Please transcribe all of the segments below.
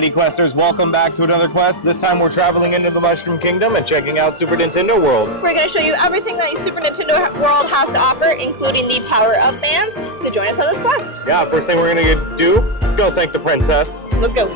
Alrighty, Questers, welcome back to another quest. This time we're traveling into the Mushroom Kingdom and checking out Super Nintendo World. We're going to show you everything that Super Nintendo World has to offer, including the power-up bands. So join us on this quest. Yeah, first thing we're going to do, go thank the princess. Let's go.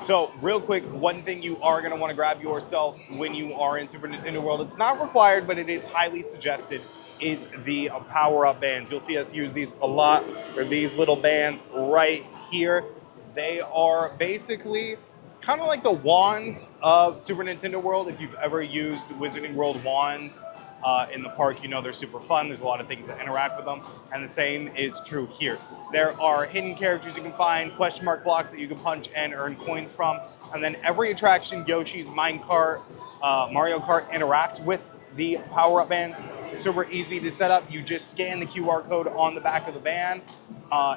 So real quick, one thing you are going to want to grab yourself when you are in Super Nintendo World, it's not required, but it is highly suggested, is the power-up bands. You'll see us use these a lot. They're these little bands right here. They are basically kind of like the wands of Super Nintendo World. If you've ever used Wizarding World wands in the park, you know they're super fun. There's a lot of things that interact with them, and the same is true here. There are hidden characters you can find, question mark blocks that you can punch and earn coins from, and then every attraction, Yoshi's Minecart, Mario Kart, interact with the power-up bands. It's super easy to set up. You just scan the QR code on the back of the band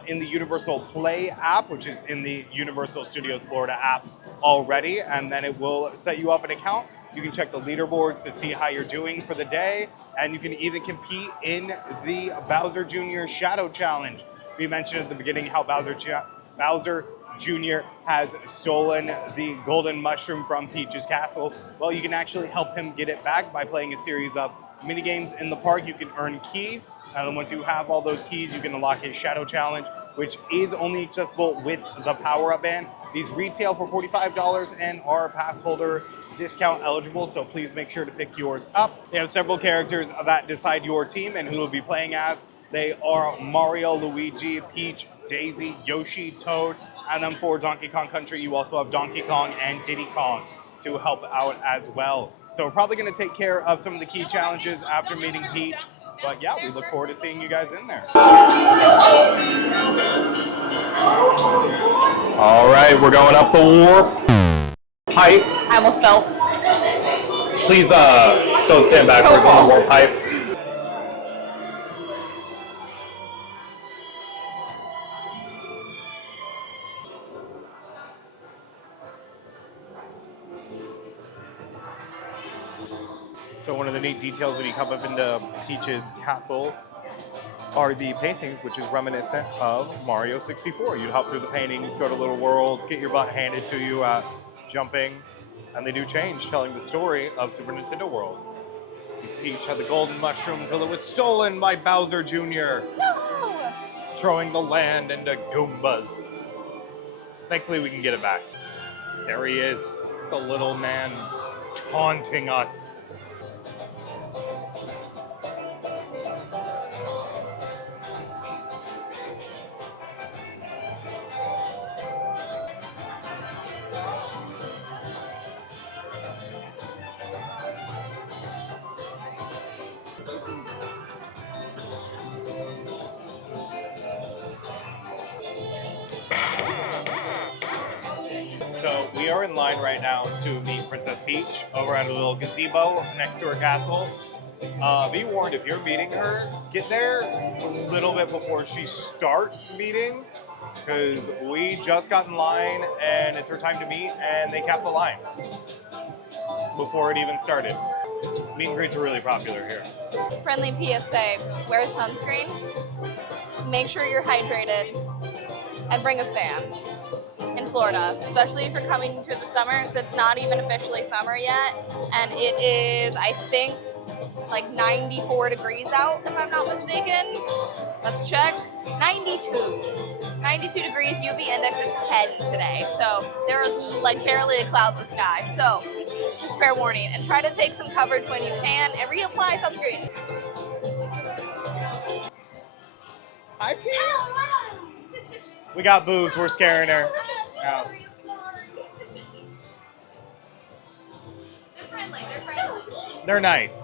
in the Universal Play app, which is in the Universal Studios Florida app already, and then it will set you up an account. You can check the leaderboards to see how you're doing for the day, and you can even compete in the Bowser Jr. Shadow Challenge. We mentioned at the beginning how Bowser Jr. has stolen the golden mushroom from Peach's castle. Well, you can actually help him get it back by playing a series of mini games in the park. You can earn keys, and then once you have all those keys, you can unlock a Shadow Challenge, which is only accessible with the power-up band. These retail for $45 and are pass holder discount eligible, so please make sure to pick yours up. They have several characters that decide your team and who will be playing as. They are Mario, Luigi, Peach, Daisy, Yoshi, Toad, and then for Donkey Kong Country, you also have Donkey Kong and Diddy Kong to help out as well. So we're probably going to take care of some of the key challenges after meeting Peach, but yeah, we look forward to seeing you guys in there. All right, we're going up the warp pipe. I almost fell. Please don't stand backwards on the warp pipe. So one of the neat details when you come up into Peach's castle are the paintings, which is reminiscent of Mario 64. You'd hop through the paintings, go to little worlds, get your butt handed to you at jumping, and they do change, telling the story of Super Nintendo World. So Peach had the golden mushroom until it was stolen by Bowser Jr. No! Throwing the land into Goombas. Thankfully we can get it back. There he is, the little man taunting us. So we are in line right now to meet Princess Peach over at a little gazebo next to her castle. Be warned, if you're meeting her, get there a little bit before she starts meeting, because we just got in line and it's her time to meet and they capped the line before it even started. Meet and greets are really popular here. Friendly PSA, wear sunscreen, make sure you're hydrated, and bring a fan. In Florida, especially if you're coming to the summer, because it's not even officially summer yet, and it is, I think, like 94 degrees out, if I'm not mistaken. Let's check. 92. 92 degrees, UV index is 10 today, so there is like barely a cloud in the sky. So just fair warning, and try to take some coverage when you can, and reapply sunscreen. Hi, Peach. We got booze, we're scaring her. Yeah. They're friendly, they're friendly. They're nice.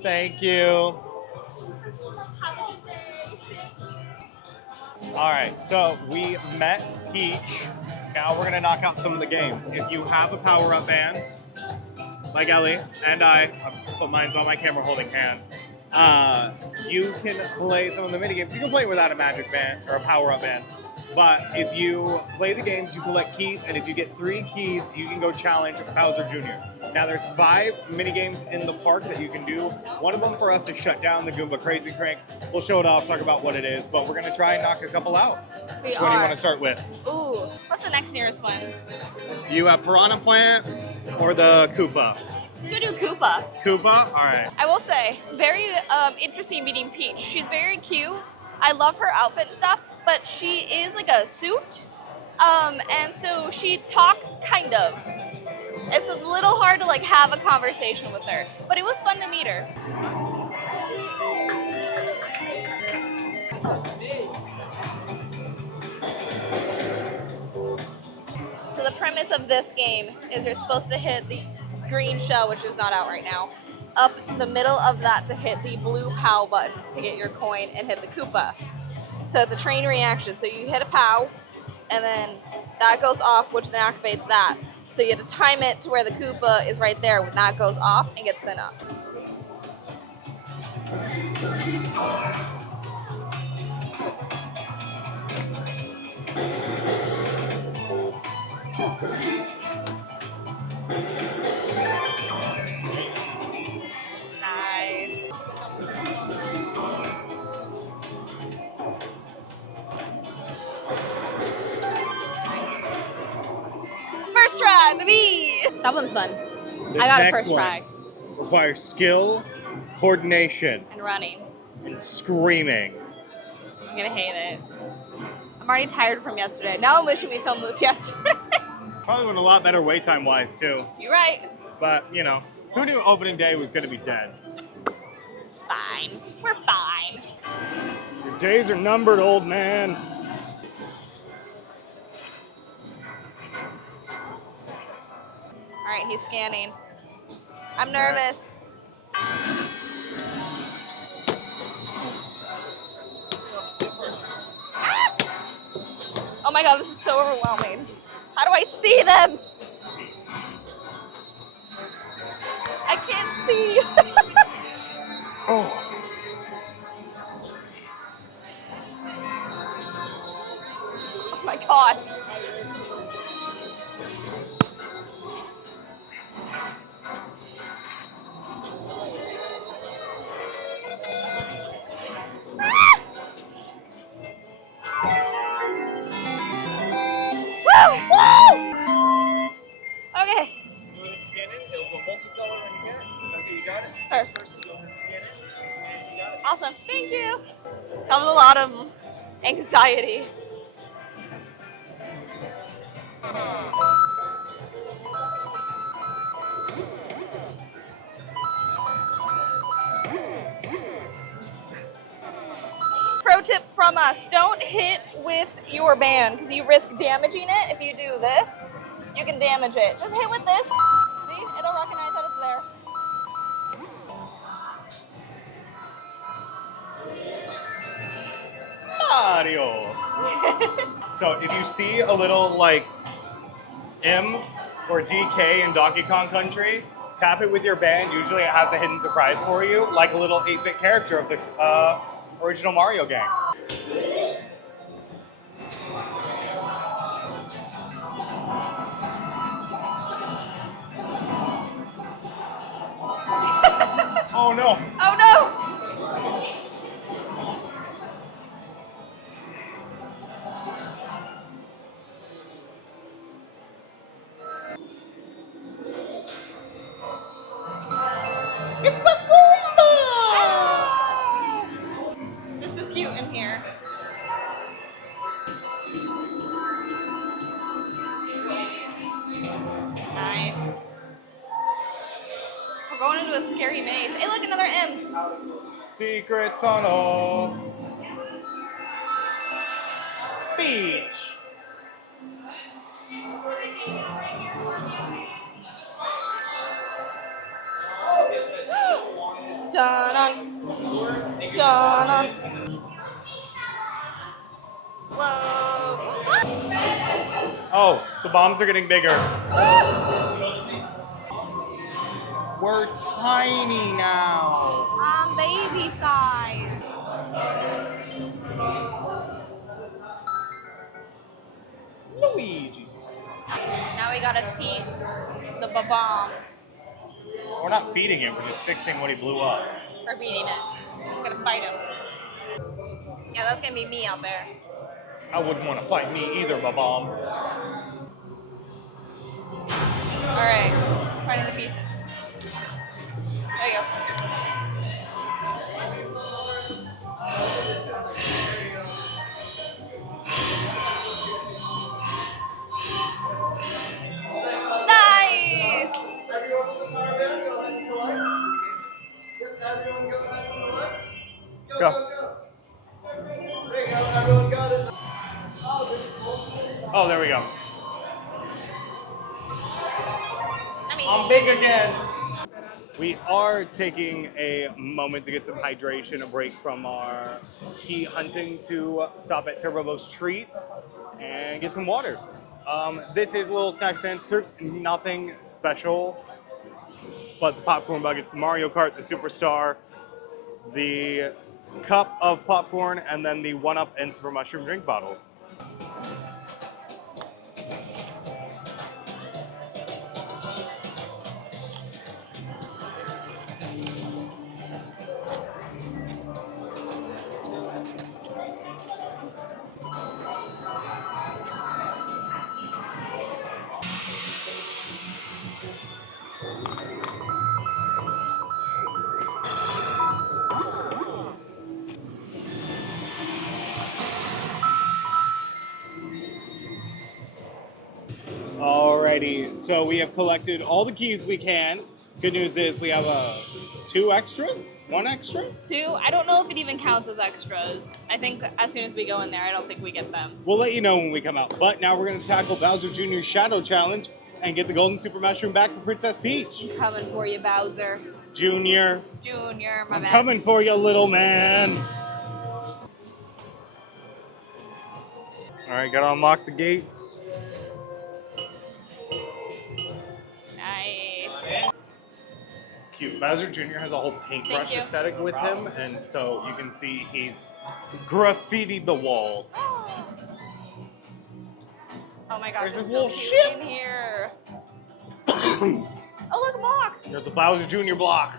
Thank you. All right, so we met Peach. Now we're gonna knock out some of the games. If you have a power-up band, like Ellie and I put mine on my camera holding hand. You can play some of the mini games. You can play without a magic band or a power-up band. But if you play the games, you collect keys, and if you get 3 keys, you can go challenge Bowser Jr. Now, there's 5 mini games in the park that you can do. One of them for us is shut down the Goomba Crazy Crank. We'll show it off, talk about what it is, but we're gonna try and knock a couple out. Which one do you want to start with? Ooh, what's the next nearest one? You have Piranha Plant or the Koopa? Let's go do Koopa. Koopa? All right. I will say, very interesting meeting Peach. She's very cute. I love her outfit and stuff, but she is like a suit. And so she talks kind of. It's a little hard to like have a conversation with her, but it was fun to meet her. So the premise of this game is you're supposed to hit the green shell, which is not out right now, up the middle of that to hit the blue POW button to get your coin and hit the Koopa. So it's a train reaction. So you hit a POW, and then that goes off, which then activates that. So you have to time it to where the Koopa is right there when that goes off and gets sent up. Nice. First try, baby! That one's fun. This I got next a first one try. requires skill, coordination, And running. and screaming. I'm gonna hate it. I'm already tired from yesterday. Now I'm wishing we filmed this yesterday. Probably went a lot better wait time wise too. You're right. But you know, who knew opening day was gonna be dead? It's fine. We're fine. Your days are numbered, old man. All right, he's scanning. I'm nervous. Ah! Oh my god, this is so overwhelming. How do I see them? I can't see. Oh. Oh my god. Woo! Woo! Okay. So go ahead and scan it. It'll go multicolor when you get it. Okay, you got it. Perfect. Next person, go ahead and scan it. And you got it. Awesome. Thank you. That was a lot of anxiety. Pro tip from us, don't hit with your band because you risk damaging it. If you do this, you can damage it. Just hit with this. See, it'll recognize that it's there. Mario. So if you see a little like M or DK in Donkey Kong Country, tap it with your band. Usually it has a hidden surprise for you, like a little 8-bit character of the original Mario game. Oh no! Oh no! It's a Goomba! This is cute in here. Nice. We're going into a scary maze. Hey, look, another M. Secret tunnel. Beach. Dun-dun. Dun-dun. Whoa. Oh, the bombs are getting bigger. We're tiny now. I'm baby size. Luigi. Now we gotta feed the bomb We're not feeding him, we're just fixing what he blew up. for beating it. I'm gonna fight him. Yeah, that's gonna be me out there. I wouldn't want to fight me either, Babam. Alright, fighting the pieces. There you go. Nice! Go. Oh, there we go. I'm big again. We are taking a moment to get some hydration, a break from our key hunting to stop at Turbo's Treats and get some waters. This is a little snack stand. Serves nothing special, but the popcorn buckets, the Mario Kart, the Superstar, the cup of popcorn, and then the 1-Up and Super Mushroom drink bottles. Alrighty, so we have collected all the keys we can. Good news is we have 2 extras, 1 extra. 2, I don't know if it even counts as extras. I think as soon as we go in there, I don't think we get them. We'll let you know when we come out. But now we're going to tackle Bowser Jr.'s Shadow Challenge and get the Golden Super Mushroom back for Princess Peach. I'm coming for you, Bowser. Junior, Junior, my I'm bad. coming for you, little man. Alright, gotta unlock the gates. Nice. It's cute. Bowser Jr. has a whole paintbrush Thank you. aesthetic with him, and so you can see he's graffitied the walls. Oh my gosh, There's it's this so little cute ship. in here. Oh, look, a block. There's a Bowser Jr. block.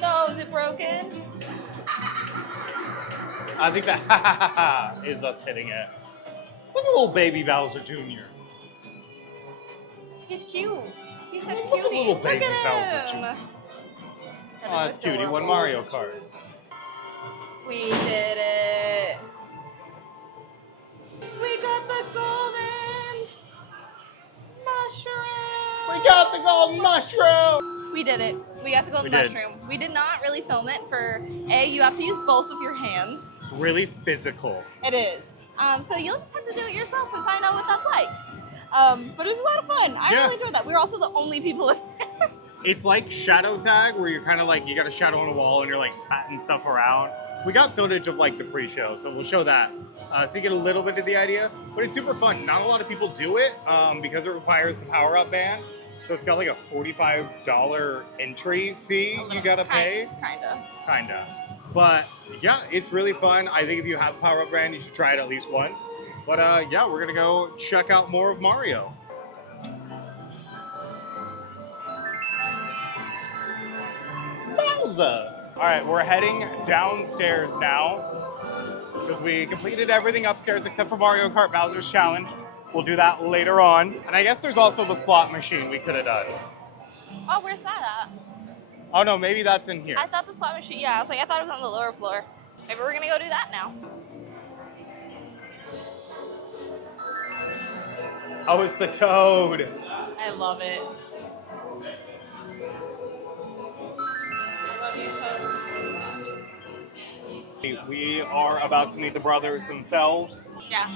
No, is it broken? I think that is us hitting it. Look at little baby Bowser Jr. He's cute. He's such a Look at cutie. little Look baby at Bowser him. Jr. That Oh, is that's cute. He adorable. won Mario Kart. We did it. We got the golden mushroom. We got the golden mushroom! We did it. We got the golden We did. mushroom. We did not really film it for you have to use both of your hands. It's really physical. It is. So you'll just have to do it yourself and find out what that's like. But it was a lot of fun. I Yeah. really enjoyed that. We were also the only people in there. It's like shadow tag, where you're kind of like, you got a shadow on a wall and you're like patting stuff around. We got footage of like the pre-show, so we'll show that. So you get a little bit of the idea, but it's super fun. Not a lot of people do it because it requires the power-up band. So it's got like a $45 entry fee you gotta pay. Kinda. But yeah, it's really fun. I think if you have a power-up band, you should try it at least once. But yeah, we're gonna go check out more of Mario. Bowser! All right, we're heading downstairs now because we completed everything upstairs except for Mario Kart Bowser's Challenge. We'll do that later on. And I guess there's also the slot machine we could have done. Oh, where's that at? Oh no, maybe that's in here. I thought the slot machine, yeah, I was like, I thought it was on the lower floor. Maybe we're gonna go do that now. Oh, it's the Toad. I love it. I love you, Toad. We are about to meet the brothers themselves. Yeah,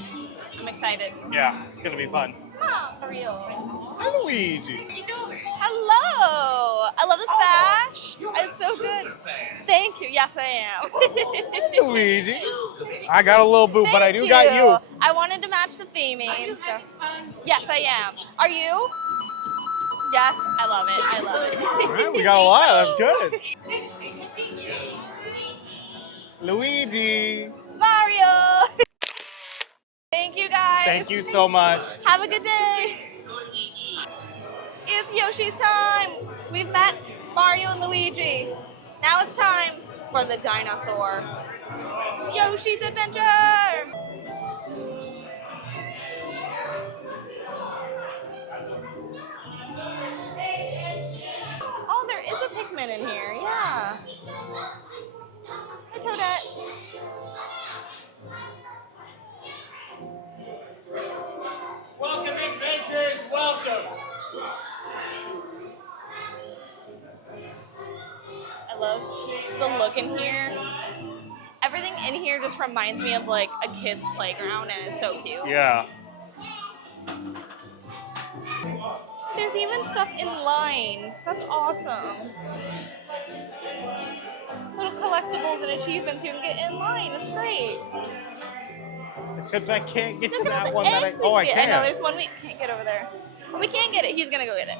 I'm excited. Yeah, it's gonna be fun. Mom, for real. Hi, Luigi. Hello! I love the stash. much. It's so good. Thank you. Yes, I am. Luigi. I got a little boo, but I do got you. I wanted to match the theming. So. Yes, I am. Are you? Yes, I love it. I love it. All right, we got a lot. That's good. Luigi. Mario. Thank you, guys. Thank you so much. Have a good day. It's Yoshi's time. We've met Mario and Luigi. Now it's time for the dinosaur. Yoshi's Adventure. Oh, there is a Pikmin in here. Yeah. Hi, Toadette. Welcome, adventurers, welcome. I love the look in here. Everything in here just reminds me of like a kid's playground, and it's so cute. Yeah. There's even stuff in line. That's awesome. Little collectibles and achievements you can get in line. It's great. Except I can't get to Look at all that the one that I. eggs we Oh, I can get. I know can. there's one we can't get over there. But we can't get it. He's gonna go get it.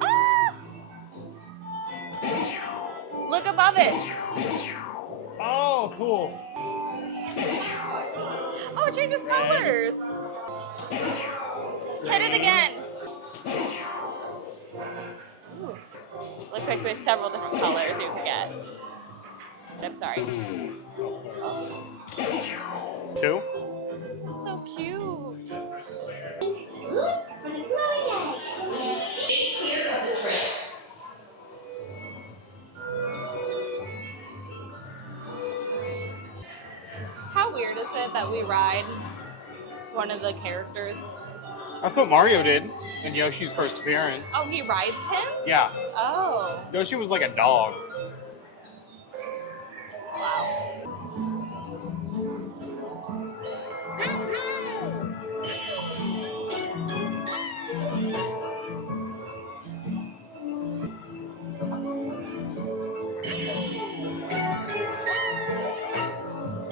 Ah! Look above it. Oh, cool. Oh, it changes colors. Hit it again. Ooh. Looks like there's several different colors you can get. I'm sorry. 2. So cute. How weird is it that we ride one of the characters? That's what Mario did in Yoshi's first appearance. Oh, he rides him? Yeah. Oh. Yoshi was like a dog. Wow.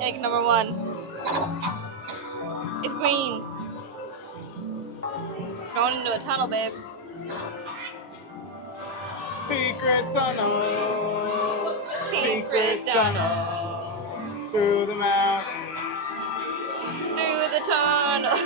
Egg number 1. It's green. Going into a tunnel, babe. Secret tunnel. Secret tunnel. Through the mountain. Through the tunnel.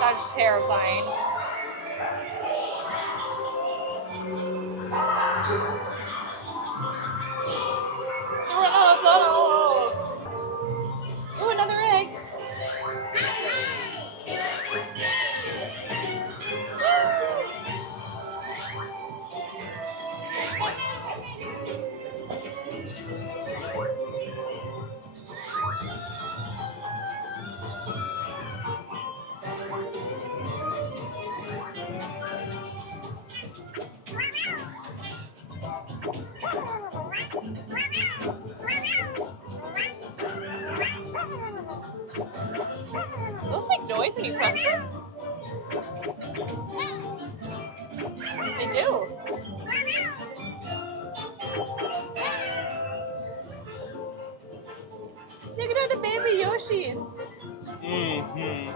That's terrifying. Through another tunnel. Ooh, another egg. Those make noise when you press them? They do. Look at all the baby Yoshis. Mm-hmm.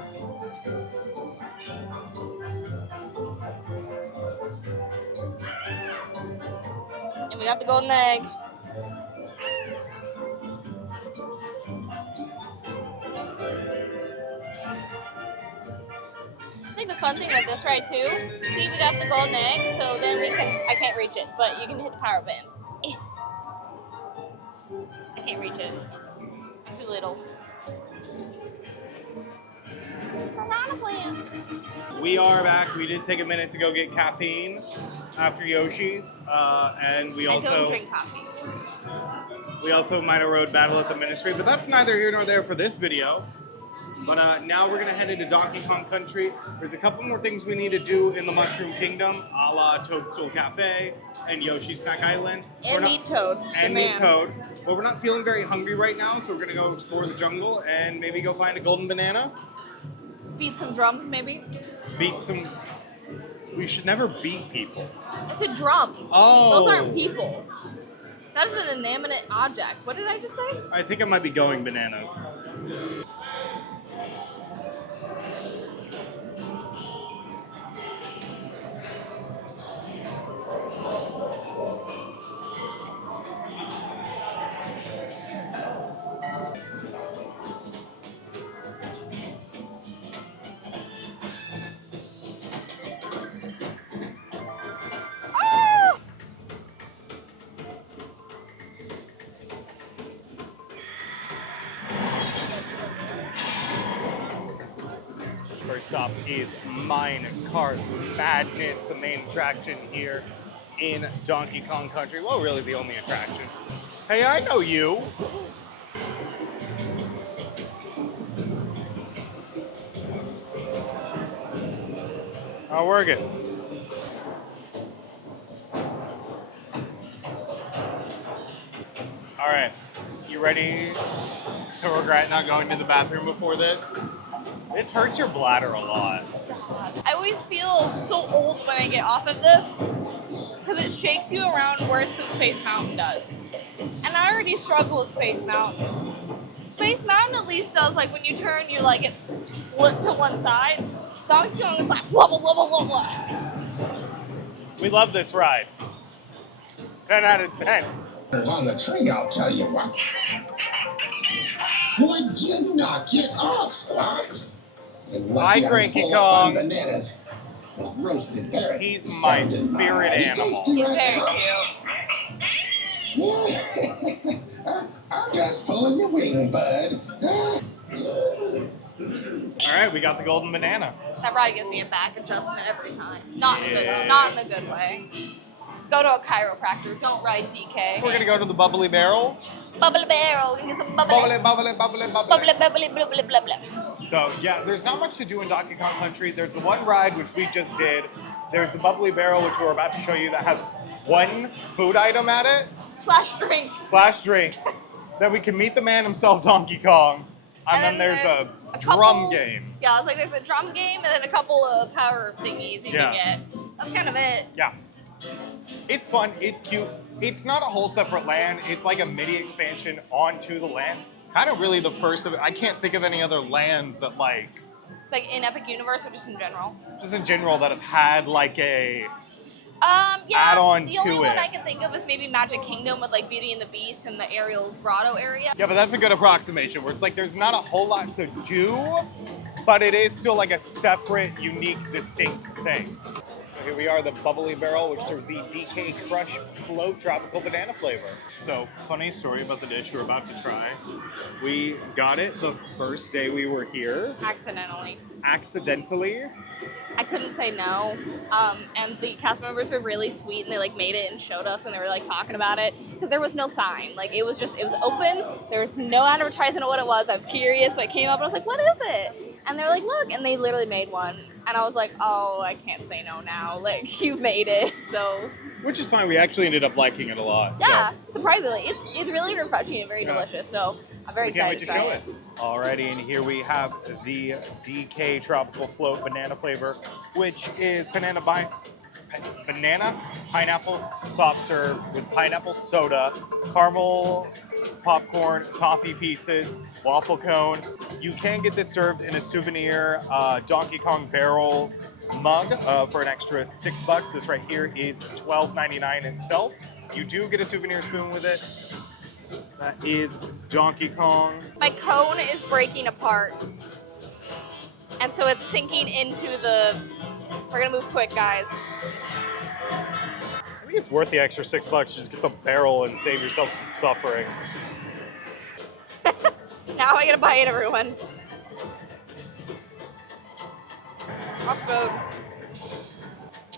And we got the golden egg. I think the fun thing with this ride too, see we got the golden egg, so then we can, I can't reach it, but you can hit the power button. I can't reach it. I'm too little. Piranha plant. We are back. We did take a minute to go get caffeine after Yoshi's, and we I don't also drink coffee. might have rode Battle at the Ministry, but that's neither here nor there for this video. But now we're gonna head into Donkey Kong Country. There's a couple more things we need to do in the Mushroom Kingdom, a la Toadstool Cafe and Yoshi Snack Island. And meet Toad. And meet Toad. But we're not feeling very hungry right now, so we're gonna go explore the jungle and maybe go find a golden banana. Beat some drums, maybe. Beat some. We should never beat people. I said drums. Oh. Those aren't people. That is an inanimate object. What did I just say? I think I might be going bananas. First stop is Mine Cart Madness, the main attraction here in Donkey Kong Country. Well, really the only attraction. Hey, I know you. Oh, we're good. All right, you ready to regret not going to the bathroom before this? This hurts your bladder a lot. I always feel so old when I get off of this because it shakes you around worse than Space Mountain does. And I already struggle with Space Mountain. Space Mountain at least does, like, when you turn, you like it split to one side. Donkey Kong is like blah blah blah blah blah blah. We love this ride. 10 out of 10. On the tree, I'll tell you what. Would you knock it off, Squawks? Hi, Cranky Kong. Bananas. The roasted carrot. He's my sounded spirit mighty animal. tasty He's right very now. cute. I'm just pulling your wing, bud. All right, we got the golden banana. That ride gives me a back adjustment every time. Not in Yeah. the good way. Go to a chiropractor. Don't ride DK. We're gonna go to the Bubbly Barrel. Bubbly barrel. We can get some bubbly. Bubbly. Bubbly, bubbly, bubbly, bubbly. So yeah, there's not much to do in Donkey Kong Country. There's the one ride, which we just did. There's the Bubbly Barrel, which we're about to show you, that has one food item at it, / drink. Then we can meet the man himself, Donkey Kong. And then there's a drum couple, game. Yeah, I was like, there's a drum game and then a couple of power thingies you can get. That's kind of it. Yeah. It's fun, it's cute. It's not a whole separate land. It's like a mini expansion onto the land. Kind of really the first of it. I can't think of any other lands that like in Epic Universe or just in general? just in general that have had like a Yeah. add-on The only to one it. I can think of is maybe Magic Kingdom with like Beauty and the Beast and the Ariel's Grotto area. Yeah, but that's a good approximation where it's like there's not a whole lot to do, but it is still like a separate, unique, distinct thing. So here we are, the Bubbly Barrel, which serves the DK Crush Float Tropical Banana flavor. So, funny story about the dish we're about to try. We got it the first day we were here, Accidentally. accidentally. I couldn't say no. And the cast members were really sweet and they like made it and showed us and they were like talking about it because there was no sign. Like it was open. There was no advertising of what it was. I was curious. So I came up and I was like, what is it? And they were like, look. And they literally made one. And I was like, oh, I can't say no now. Like you made it. So. Which is fine. We actually ended up liking it a lot. Yeah, surprisingly. It's really refreshing and very delicious. So I'm very excited to try it. Alrighty, and here we have the DK Tropical Float Banana flavor, which is banana, pineapple soft serve with pineapple soda, caramel popcorn, toffee pieces, waffle cone. You can get this served in a souvenir Donkey Kong barrel mug for an extra $6. This right here is $12.99 itself. You do get a souvenir spoon with it. That is Donkey Kong. My cone is breaking apart. And so it's sinking into the... We're gonna move quick, guys. I think it's worth the extra $6. Just get the barrel and save yourself some suffering. Now I gotta buy it, everyone. That's good.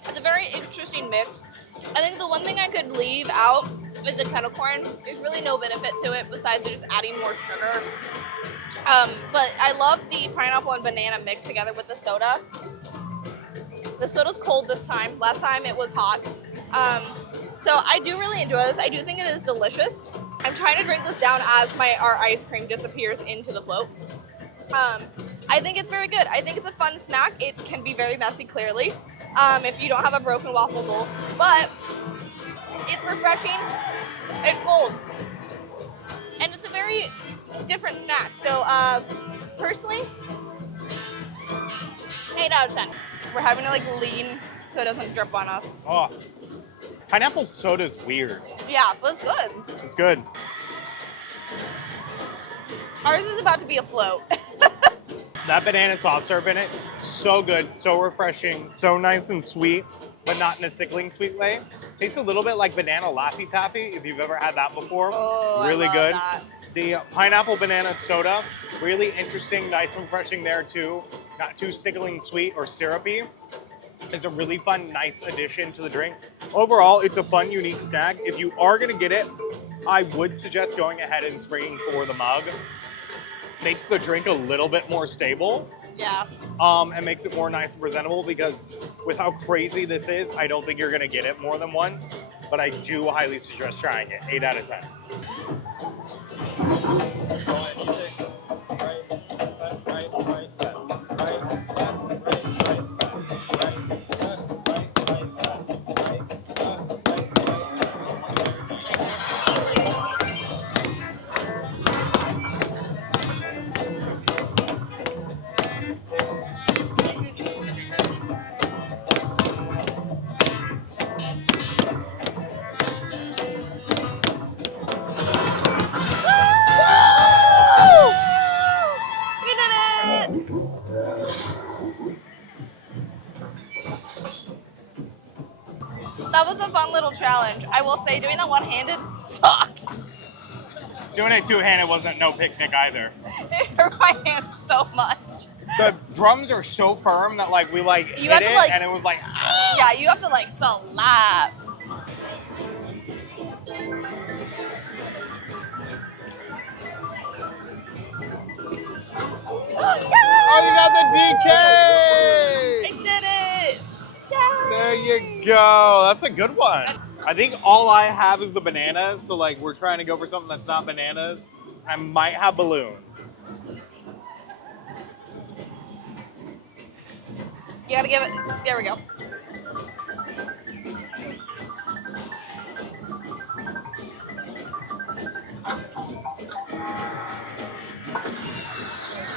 It's a very interesting mix. I think the one thing I could leave out is the kettle corn. There's really no benefit to it besides just adding more sugar. But I love the pineapple and banana mixed together with the soda. The soda's cold this time. Last time it was hot. So I do really enjoy this. I do think it is delicious. I'm trying to drink this down as our ice cream disappears into the float. I think it's very good. I think it's a fun snack. It can be very messy, clearly, if you don't have a broken waffle bowl. But it's refreshing. It's cold. And it's a very different snack. So personally, 8 out of 10. We're having to like lean so it doesn't drip on us. Oh, pineapple soda is weird. Yeah, but it's good. It's good. Ours is about to be a float. That banana soft serve in it, so good, so refreshing, so nice and sweet, but not in a sickling sweet way. Tastes a little bit like banana Laffy Taffy, if you've ever had that before. Oh, really I love good. that. The pineapple banana soda, really interesting, nice and refreshing there too. Not too sickling sweet or syrupy. It's a really fun, nice addition to the drink. Overall, it's a fun, unique snack. If you are gonna get it, I would suggest going ahead and springing for the mug. Makes the drink a little bit more stable. Yeah. And makes it more nice and presentable, because with how crazy this is, I don't think you're gonna get it more than once, but I do highly suggest trying it. 8 out of 10. We did it! That was a fun little challenge. I will say doing that one-handed sucked. Doing it two-handed wasn't no picnic either. It hurt my hands so much. The drums are so firm that like we like You hit have to, it like- and it was like, Yeah, you have to like slap. oh, you got the DK! I did it! Yay! There you go. That's a good one. I think all I have is the bananas, so like we're trying to go for something that's not bananas. I might have balloons. You gotta give it. There we go.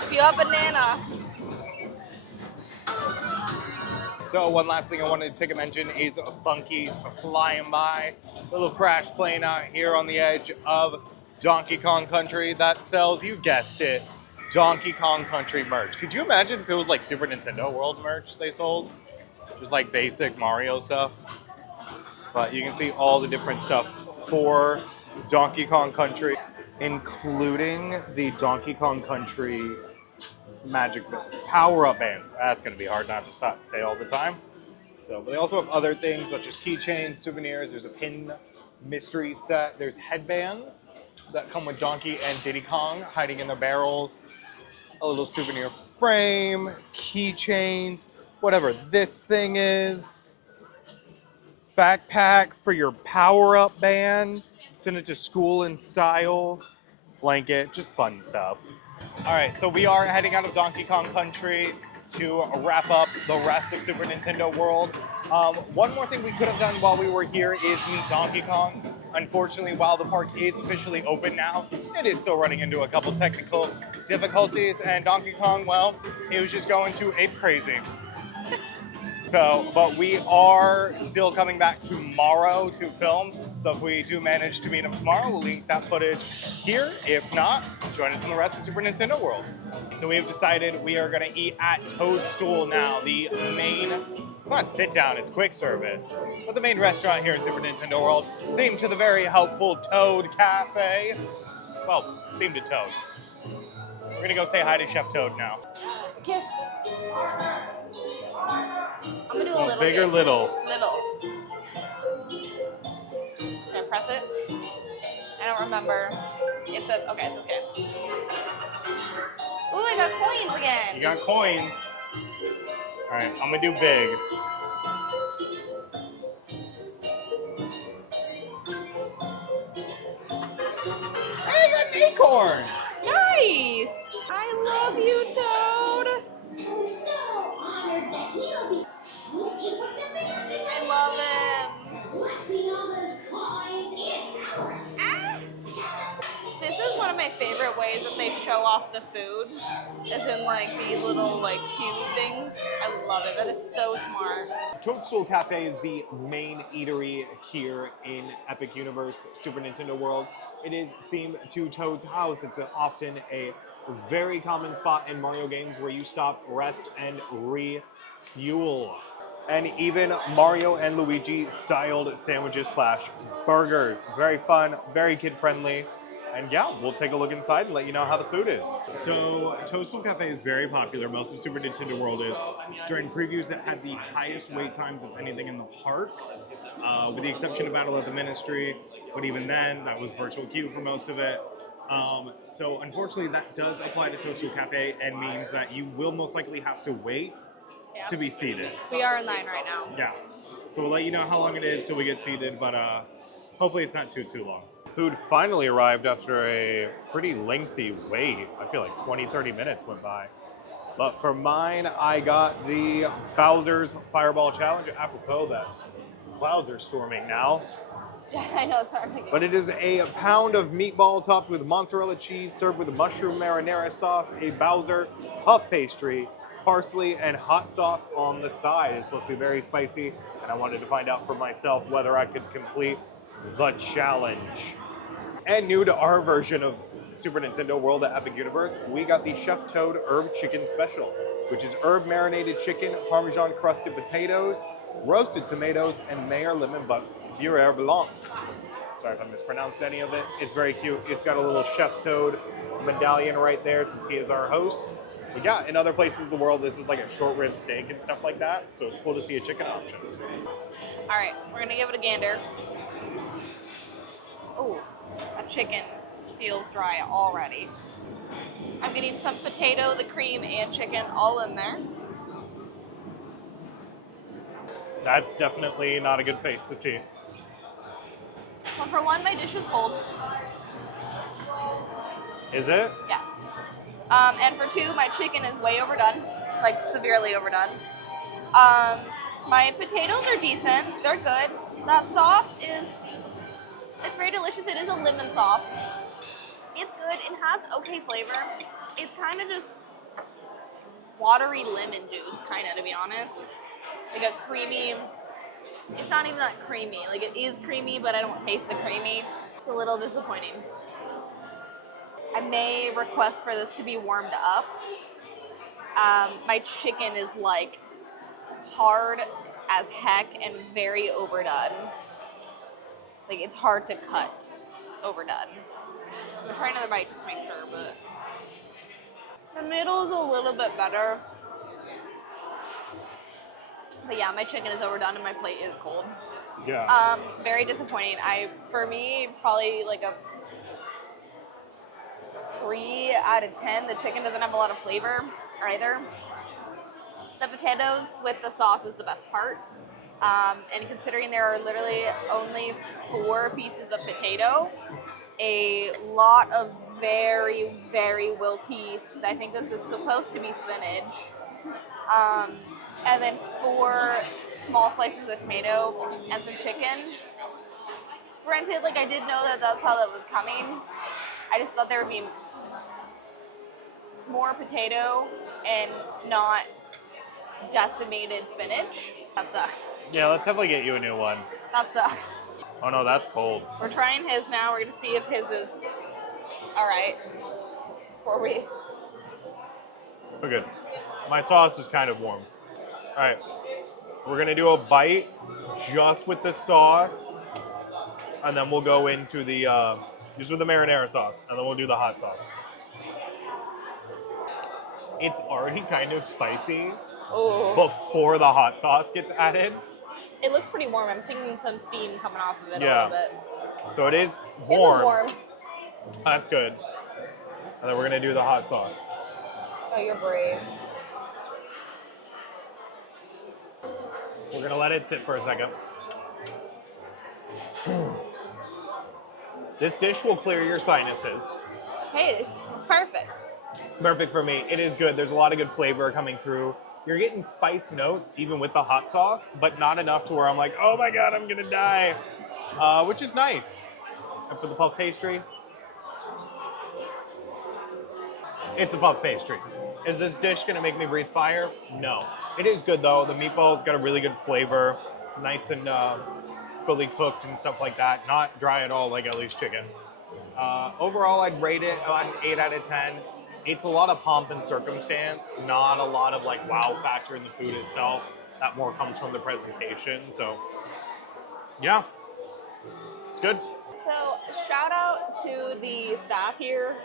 If you have banana, So one last thing I wanted to take a mention is a Funky flying by. Little crash plane out here on the edge of Donkey Kong Country that sells, you guessed it, Donkey Kong Country merch. Could you imagine if it was like Super Nintendo World merch they sold? Just like basic Mario stuff. But you can see all the different stuff for Donkey Kong Country, including the Donkey Kong Country magic power-up bands. That's going to be hard not to stop and say all the time. So, but they also have other things such as keychains, souvenirs. There's a pin mystery set. There's headbands that come with Donkey and Diddy Kong hiding in their barrels. A little souvenir frame, keychains, whatever this thing is. Backpack for your power-up band. Send it to school in style. Blanket, just fun stuff. All right, so we are heading out of Donkey Kong Country to wrap up the rest of Super Nintendo World. One more thing we could have done while we were here is meet Donkey Kong. Unfortunately, while the park is officially open now, it is still running into a couple technical difficulties, and Donkey Kong, well, he was just going to ape crazy. So, but we are still coming back tomorrow to film. So if we do manage to meet him tomorrow, we'll link that footage here. If not, join us in the rest of Super Nintendo World. So we have decided we are gonna eat at Toadstool now, the main, it's not sit down, it's quick service, but the main restaurant here in Super Nintendo World, themed to the very helpful Toad Cafe. Well, themed to Toad. We're gonna go say hi to Chef Toad now. gift. I'm gonna do a Well, little big or bit. little? Little. Can I press it? I don't remember. It's okay, it's okay. Ooh, I got coins again. You got coins. All right, I'm gonna do big. Hey, I got an acorn. Nice. I love you, Toad. I'm so honored that you'll be I love him. collecting all those coins and powers. This is one of my favorite ways that they show off the food, is in like these little like cube things. I love it. That is so smart. Toadstool Cafe is the main eatery here in Epic Universe Super Nintendo World. It is themed to Toad's house. It's often a very common spot in Mario games where you stop, rest, and refuel. And even Mario and Luigi styled sandwiches / burgers. It's very fun, very kid friendly. And yeah, we'll take a look inside and let you know how the food is. So, Toadstool Cafe is very popular. Most of Super Nintendo World is. During previews, it had the highest wait times of anything in the park, with the exception of Battle of the Ministry. But even then, that was virtual queue for most of it. So, unfortunately, that does apply to Toadstool Cafe and means that you will most likely have to wait to be seated. We are in line right now. Yeah. So we'll let you know how long it is till we get seated, but hopefully it's not too long. Food finally arrived after a pretty lengthy wait. I feel like 20-30 minutes went by. But for mine, I got the Bowser's Fireball Challenge, apropos that clouds are storming now. I know, sorry. But it is a pound of meatball topped with mozzarella cheese, served with a mushroom marinara sauce, a Bowser puff pastry, parsley, and hot sauce on the side. It's supposed to be very spicy, and I wanted to find out for myself whether I could complete the challenge. And new to our version of Super Nintendo World at Epic Universe, we got the Chef Toad Herb Chicken Special, which is herb marinated chicken, Parmesan crusted potatoes, roasted tomatoes, and Mayor Lemon Beurre Blanc. Sorry if I mispronounced any of it. It's very cute. It's got a little Chef Toad medallion right there since he is our host. But yeah, in other places of the world, this is like a short rib steak and stuff like that. So it's cool to see a chicken option. All right, we're gonna give it a gander. Oh, that chicken feels dry already. I'm getting some potato, the cream, and chicken all in there. That's definitely not a good face to see. Well, for one, my dish is cold. Is it? Yes. And for two, my chicken is way overdone, like severely overdone. My potatoes are decent. They're good. That sauce it's very delicious. It is a lemon sauce. It's good. It has okay flavor. It's kind of just watery lemon juice, kind of, to be honest. Like a creamy, it's not even that creamy. Like it is creamy, but I don't taste the creamy. It's a little disappointing. I may request for this to be warmed up. My chicken is like hard as heck and very overdone. Like it's hard to cut, overdone. I'm trying another bite just to make sure, but the middle is a little bit better. But yeah, my chicken is overdone and my plate is cold. Yeah. Very disappointing. For me, probably like a 3 out of 10. The chicken doesn't have a lot of flavor either. The potatoes with the sauce is the best part. And considering there are literally only 4 pieces of potato, a lot of very, very wilty, I think this is supposed to be spinach, and then 4 small slices of tomato and some chicken. Granted, like I did know that that's how that was coming. I just thought there would be more potato and not decimated spinach. That sucks. Yeah, let's definitely get you a new one. That sucks. Oh no, that's cold. We're trying his now. We're gonna see if his is all right. Before we. We're good. My sauce is kind of warm. All right, we're gonna do a bite just with the sauce, and then we'll go into the just with the marinara sauce, and then we'll do the hot sauce. It's already kind of spicy, Oh, before the hot sauce gets added. it looks pretty warm. I'm seeing some steam coming off of it Yeah. a little bit. So it is This warm. is warm. That's good. And then we're gonna do the hot sauce. Oh, you're brave. We're gonna let it sit for a second. This dish will clear your sinuses. Hey, it's perfect. Perfect for me. It is good. There's a lot of good flavor coming through. You're getting spice notes even with the hot sauce, but not enough to where I'm like, oh my God, I'm gonna die. Which is nice. And for the puff pastry, it's a puff pastry. Is this dish gonna make me breathe fire? No. It is good though. The meatballs got a really good flavor, nice and fully cooked and stuff like that. Not dry at all like Ellie's chicken. Overall, I'd rate it an 8 out of 10. It's a lot of pomp and circumstance, not a lot of like wow factor in the food itself. That more comes from the presentation. So, yeah, it's good. So, shout out to the staff here.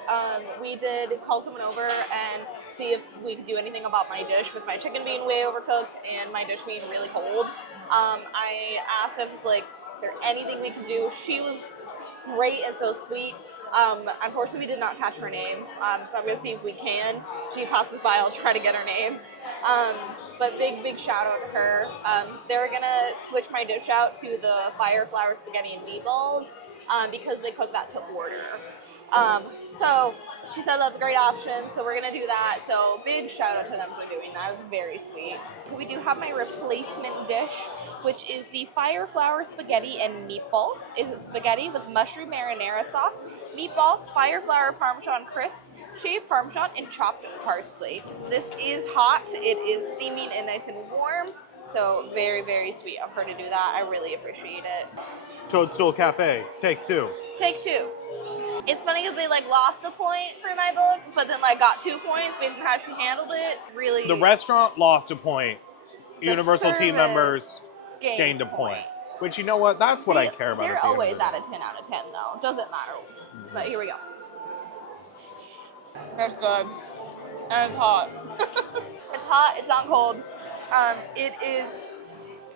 We did call someone over and see if we could do anything about my dish with my chicken being way overcooked and my dish being really cold. I asked if, like, is there anything we could do? She was great and so sweet. Unfortunately, we did not catch her name, so I'm going to see if we can. She passes by, I'll try to get her name. But big shout out to her. They're going to switch my dish out to the fire flour spaghetti and meatballs because they cook that to order. So she said that's a great option, so we're going to do that. So big shout out to them for doing that. It was very sweet. So we do have my replacement dish, which is the fire flour spaghetti and meatballs. It's spaghetti with mushroom marinara sauce, meatballs, fire flour parmesan crisp, shaved parmesan, and chopped parsley. This is hot. It is steaming and nice and warm. So very sweet of her to do that. I really appreciate it. Toadstool Cafe, take 2. Take 2. It's funny because they like lost a point for my book, but then like got 2 points based on how she handled it. Really, The restaurant lost a point. The Universal team service members gained a point. Which, you know what? That's what I care about. They're at the end of always the day. at a 10 out of 10 though. Doesn't matter. But here we go. That's good. And it's hot. It's hot. It's not cold. It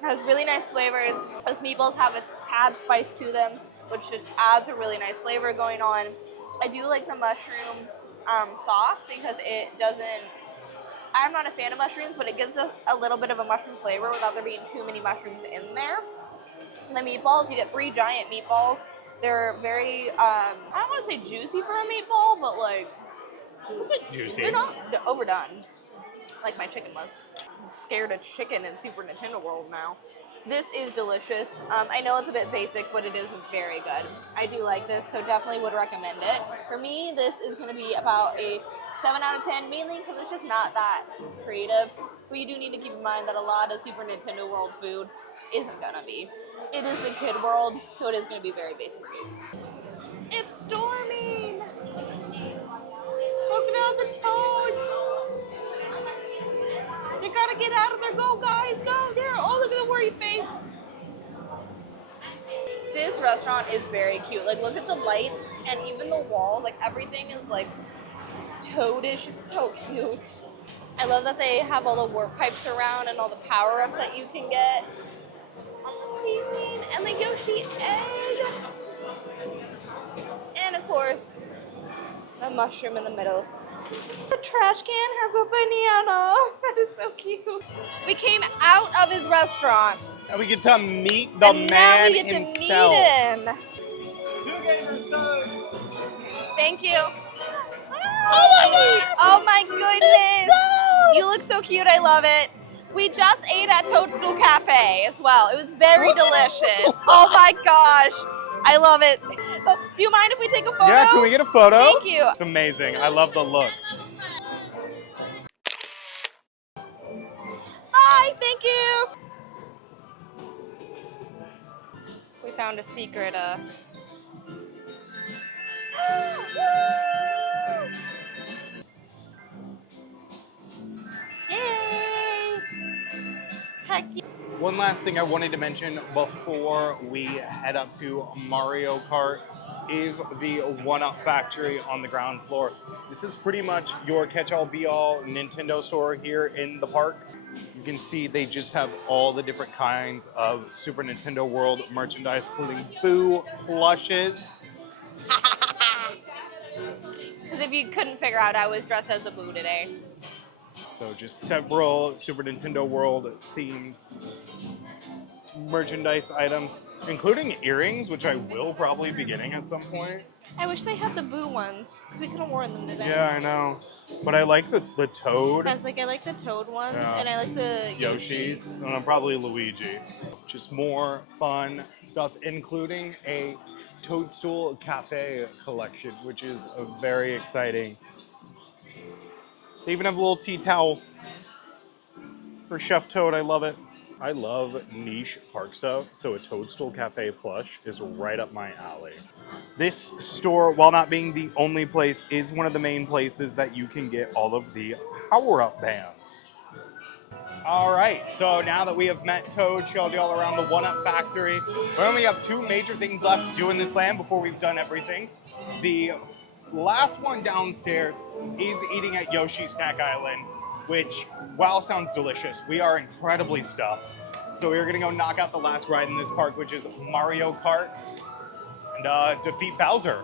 has really nice flavors. Those meatballs have a tad spice to them, which just adds a really nice flavor going on. I do like the mushroom sauce because it doesn't. I'm not a fan of mushrooms, but it gives a little bit of a mushroom flavor without there being too many mushrooms in there. And the meatballs, you get 3 giant meatballs. They're very, I don't want to say juicy for a meatball, but like, Juicy. they're not overdone like my chicken was. I'm scared of chicken in Super Nintendo World now. This is delicious. I know it's a bit basic, but it is very good. I do like this, so definitely would recommend it. For me, this is going to be about a 7 out of 10, mainly because it's just not that creative. But you do need to keep in mind that a lot of Super Nintendo World food isn't going to be. It is the kid world, so it is going to be very basic food. It's storming! Look at all the toads! You gotta get out of there. Go, guys, go. There. Oh, look at the worried face. This restaurant is very cute. Like, look at the lights and even the walls. Like, everything is, like, toadish. It's so cute. I love that they have all the warp pipes around and all the power-ups that you can get on the ceiling. And the Yoshi egg. And, of course, the mushroom in the middle. The trash can has a banana. That is so cute. We came out of his restaurant. And we get to meet the and man now we get himself. to meet him. 2 gamers done. Thank you. Oh my goodness. You look so cute. I love it. We just ate at Toadstool Cafe as well. It was very delicious. Oh my gosh. I love it. Do you mind if we take a photo? Yeah, can we get a photo? Thank you. It's amazing. I love the look. Bye. Thank you. We found a secret. Yay! Heck yeah. One last thing I wanted to mention before we head up to Mario Kart is the One-Up Factory on the ground floor. This is pretty much your catch-all be-all Nintendo store here in the park. You can see they just have all the different kinds of Super Nintendo World merchandise, including Boo plushes. Because if you couldn't figure out, I was dressed as a Boo today. So just several Super Nintendo World themed merchandise items, including earrings, which I will probably be getting at some point. I wish they had the Boo ones, because we could have worn them today. Yeah, I know. But I like the Toad. I was like, I like the Toad ones, Yeah. and I like the Yoshi's, and I'm probably Luigi. Just more fun stuff, including a Toadstool Cafe collection, which is very exciting. They even have little tea towels for Chef Toad. I love it. I love niche park stuff, so a Toadstool Cafe plush is right up my alley. This store, while not being the only place, is one of the main places that you can get all of the power-up bands. All right, so now that we have met Toad, showed you all around the One-Up Factory, we only have two major things left to do in this land before we've done everything. The last one downstairs is eating at Yoshi's Snack Island, which, wow, sounds delicious. We are incredibly stuffed. So we're gonna go knock out the last ride in this park, which is Mario Kart, and defeat Bowser.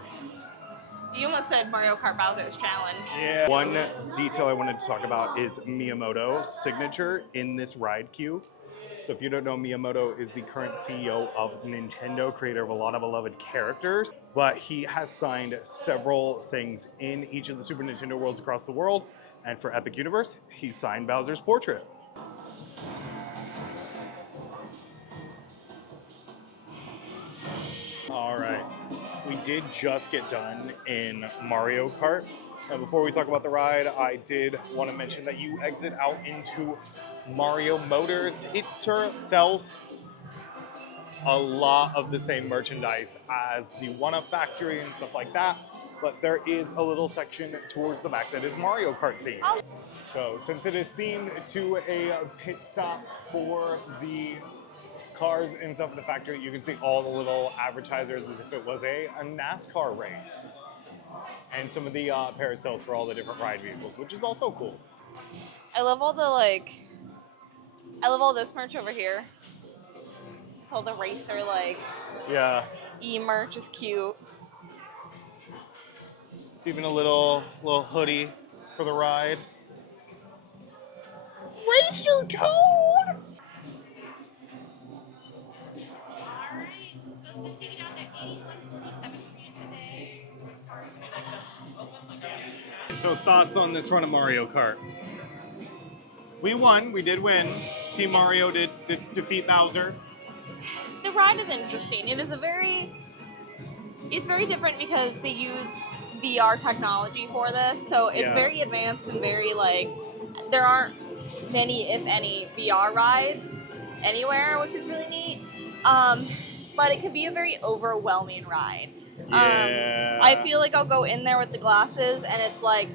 You almost said Mario Kart Bowser's Challenge. Yeah. One detail I wanted to talk about is Miyamoto's signature in this ride queue. So if you don't know, Miyamoto is the current CEO of Nintendo, creator of a lot of beloved characters, but he has signed several things in each of the Super Nintendo worlds across the world, and for Epic Universe, he signed Bowser's portrait. All right, we did just get done in Mario Kart. And before we talk about the ride, I did want to mention that you exit out into Mario Motors. It sells a lot of the same merchandise as the One-Up Factory and stuff like that, but there is a little section towards the back that is Mario Kart themed. So since it is themed to a pit stop for the cars and stuff in the factory, you can see all the little advertisers as if it was a NASCAR race. And some of the parasails for all the different ride vehicles, which is also cool. I love all the I love all this merch over here. It's all the racer Yeah, e-merch is cute. it's even a little hoodie for the ride. Racer Toad! So thoughts on this run of Mario Kart? We won. We did win. Team Mario did defeat Bowser. The ride is interesting. It's very different because they use VR technology for this, so it's very advanced and very there aren't many, if any, VR rides anywhere, which is really neat. But it can be a very overwhelming ride. Yeah. I feel like I'll go in there with the glasses, and it's like,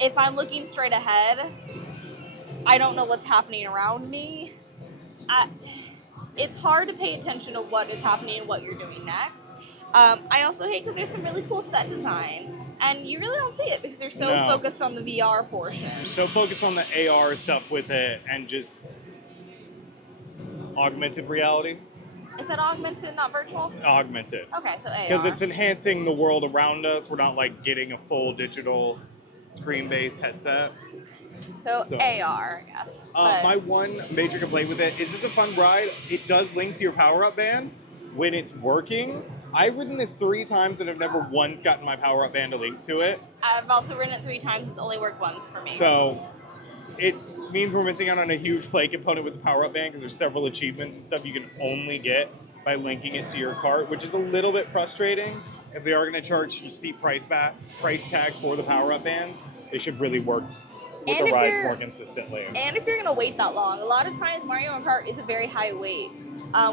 if I'm looking straight ahead, I don't know what's happening around me. It's hard to pay attention to what is happening and what you're doing next. I also hate because there's some really cool set design, and you really don't see it because they're so focused on the VR portion. So focused on the AR stuff with it and just augmented reality. Is that augmented, not virtual? Augmented. Okay, so AR. Because it's enhancing the world around us. We're not getting a full digital screen-based headset. So AR, I guess. My one major complaint with it is it's a fun ride. It does link to your power-up band when it's working. I've ridden this 3 times and I've never once gotten my power-up band to link to it. I've also ridden it 3 times. It's only worked once for me. So it means we're missing out on a huge play component with the power-up band because there's several achievements and stuff you can only get by linking it to your cart, which is a little bit frustrating. If they are going to charge a steep price tag for the power-up bands, they should really work with the rides more consistently. And if you're going to wait that long, a lot of times Mario Kart is a very high weight.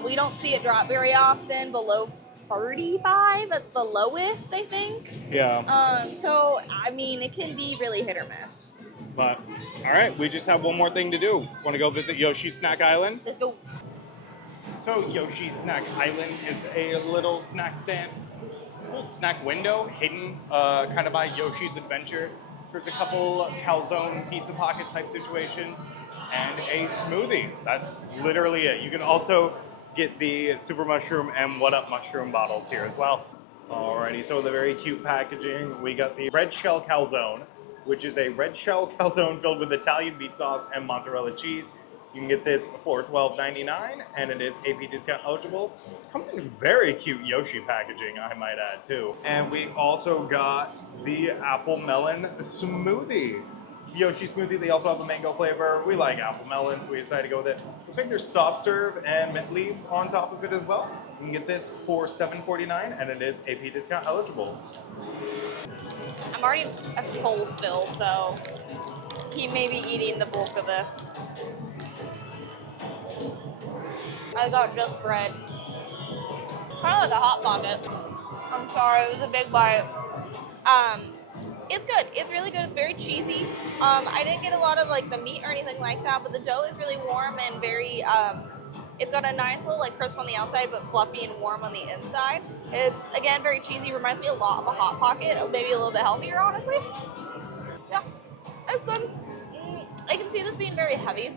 We don't see it drop very often below 35 at the lowest, I think. Yeah. So, I mean, it can be really hit or miss. But, all right, we just have one more thing to do. Want to go visit Yoshi's Snack Island? Let's go. So Yoshi's Snack Island is a little snack stand, little snack window hidden kind of by Yoshi's Adventure. There's a couple calzone pizza pocket type situations and a smoothie. That's literally it. You can also get the Super Mushroom and What Up Mushroom bottles here as well. Alrighty, so with a very cute packaging, we got the red shell calzone, which is a red shell calzone filled with Italian meat sauce and mozzarella cheese. You can get this for $12.99, and it is AP discount eligible. Comes in very cute Yoshi packaging, I might add, too. And we also got the apple melon smoothie. It's Yoshi smoothie. They also have a mango flavor. We like apple melon, so we decided to go with it. Looks like there's soft serve and mint leaves on top of it as well. You can get this for $7.49, and it is AP discount eligible. I'm already full still, so he may be eating the bulk of this. I got just bread. Kind of like a Hot Pocket. I'm sorry, it was a big bite. It's good. It's really good. It's very cheesy. I didn't get a lot of like the meat or anything like that, but the dough is really warm and very, it's got a nice little like crisp on the outside, but fluffy and warm on the inside. It's, again, very cheesy. Reminds me a lot of a Hot Pocket. Maybe a little bit healthier, honestly. Yeah, it's good. I can see this being very heavy,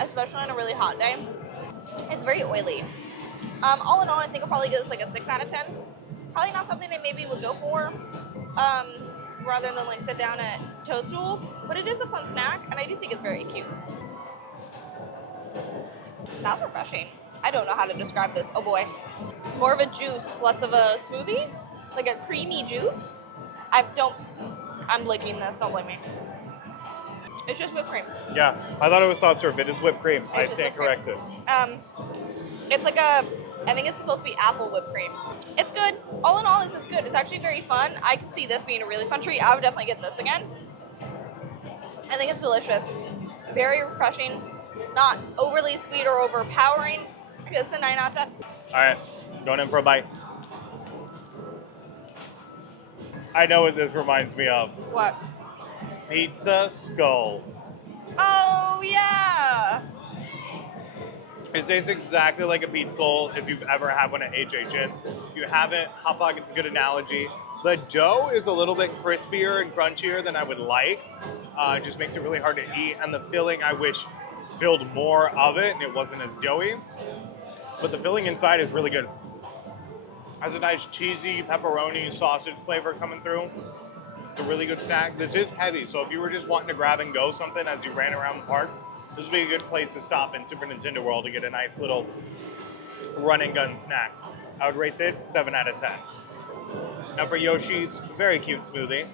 especially on a really hot day. It's very oily. All in all, I think I'll probably give this like a 6 out of 10. Probably not something I maybe would go for, rather than like sit down at Toadstool, but it is a fun snack, and I do think it's very cute. That's refreshing. I don't know how to describe this. Oh boy. More of a juice, less of a smoothie, like a creamy juice. I'm licking this, don't blame me. It's just whipped cream. Yeah, I thought it was soft serve. It is whipped cream. I just stand whipped corrected. It's like I think it's supposed to be apple whipped cream. It's good. All in all, this is good. It's actually very fun. I can see this being a really fun treat. I would definitely get this again. I think it's delicious. Very refreshing. Not overly sweet or overpowering. I give this a 9 out of 10. All right, going in for a bite. I know what this reminds me of. What? Pizza Skull. Oh, yeah. It tastes exactly like a pizza skull if you've ever had one at HHN. If you haven't, Hot Pocket's a good analogy. The dough is a little bit crispier and crunchier than I would like. It just makes it really hard to eat. And the filling, I wish filled more of it and it wasn't as doughy. But the filling inside is really good. Has a nice cheesy pepperoni sausage flavor coming through. It's a really good snack. This is heavy, so if you were just wanting to grab and go something as you ran around the park, this would be a good place to stop in Super Nintendo World to get a nice little run and gun snack. I would rate this 7 out of 10. Now for Yoshi's, very cute smoothie.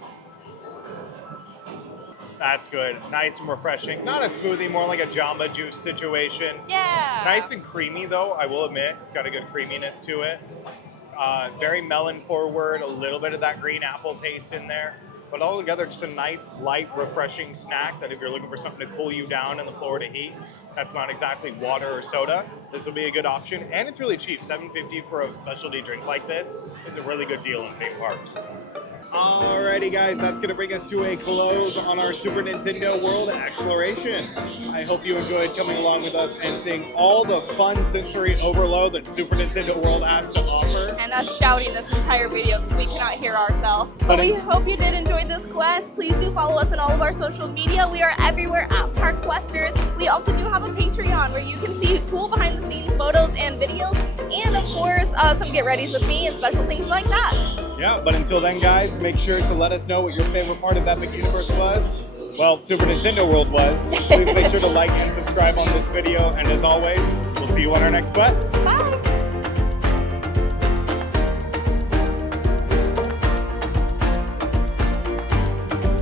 That's good. Nice and refreshing. Not a smoothie, more like a Jamba Juice situation. Yeah. Nice and creamy though, I will admit. It's got a good creaminess to it. Very melon forward, a little bit of that green apple taste in there. But all together, just a nice, light, refreshing snack that if you're looking for something to cool you down in the Florida heat, that's not exactly water or soda, this will be a good option. And it's really cheap. $7.50 for a specialty drink like this is a really good deal in theme parks. Alrighty guys, that's going to bring us to a close on our Super Nintendo World exploration. I hope you enjoyed coming along with us and seeing all the fun sensory overload that Super Nintendo World has to offer. And us shouting this entire video because we cannot hear ourselves. But we hope you did enjoy this quest. Please do follow us on all of our social media. We are everywhere at Park Questers. We also do have a Patreon where you can see cool behind the scenes photos and videos. And of course, some get readies with me and special things like that. Yeah, but until then guys, make sure to let us know what your favorite part of Epic Universe was. Well, Super Nintendo World was. Please make sure to like and subscribe on this video. And as always, we'll see you on our next quest. Bye.